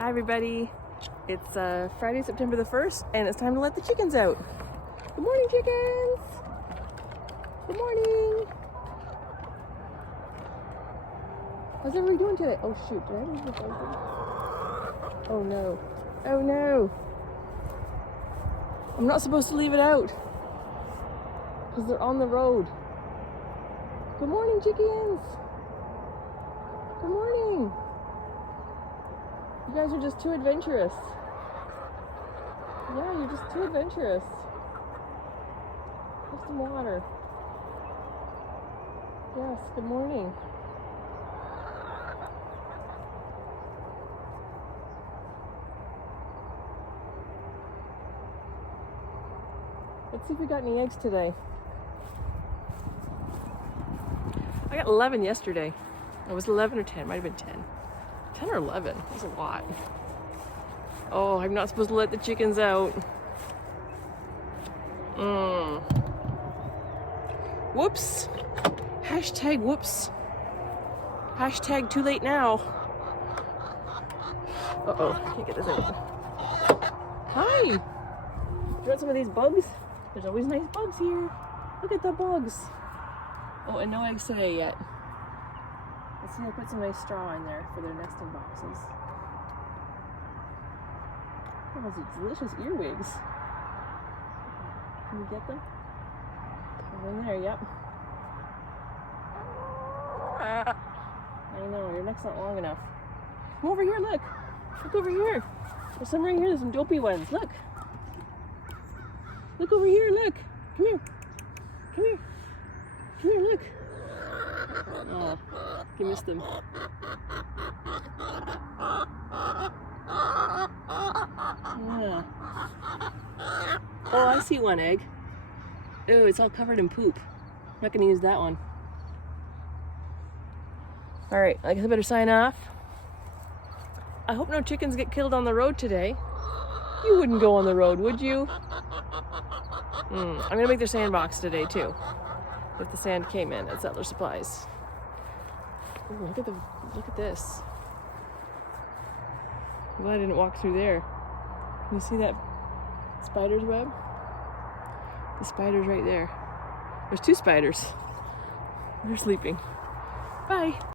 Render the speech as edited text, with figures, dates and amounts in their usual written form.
Hi everybody, it's Friday, September the 1st, and it's time to let the chickens out. Good morning, chickens! Good morning! How's everybody doing today? Oh shoot, did I leave this open? Oh no. Oh no! I'm not supposed to leave it out, because they're on the road. Good morning, chickens! Good morning! You guys are just too adventurous. Yeah, you're just too adventurous. Have some water. Yes, good morning. Let's see if we got any eggs today. I got 11 yesterday. It was 11 or 10, might have been 10. 10 or 11, that's a lot. Oh, I'm not supposed to let the chickens out. Whoops. Hashtag whoops. Hashtag too late now. Uh-oh, can't get this out. Hi. You want some of these bugs? There's always nice bugs here. Look at the bugs. Oh, and no eggs today yet. Let's see, I put some nice straw in there for their nesting boxes. Oh, those are delicious earwigs. Can you get them? They're in there, yep. I know, your neck's not long enough. Come over here, look. Look over here. There's some right here, there's some dopey ones. Look. Look over here, look. Come here. Come here. Come here, look. Oh, you missed them. Yeah. Oh, I see one egg. Oh, it's all covered in poop. I'm not gonna use that one. All right, I guess I better sign off. I hope no chickens get killed on the road today. You wouldn't go on the road, would you? I'm gonna make their sandbox today too. If the sand came in at Settler Supplies. Ooh, look at this. I'm glad I didn't walk through there. Can you see that spider's web? The spider's right there. There's two spiders. They're sleeping. Bye.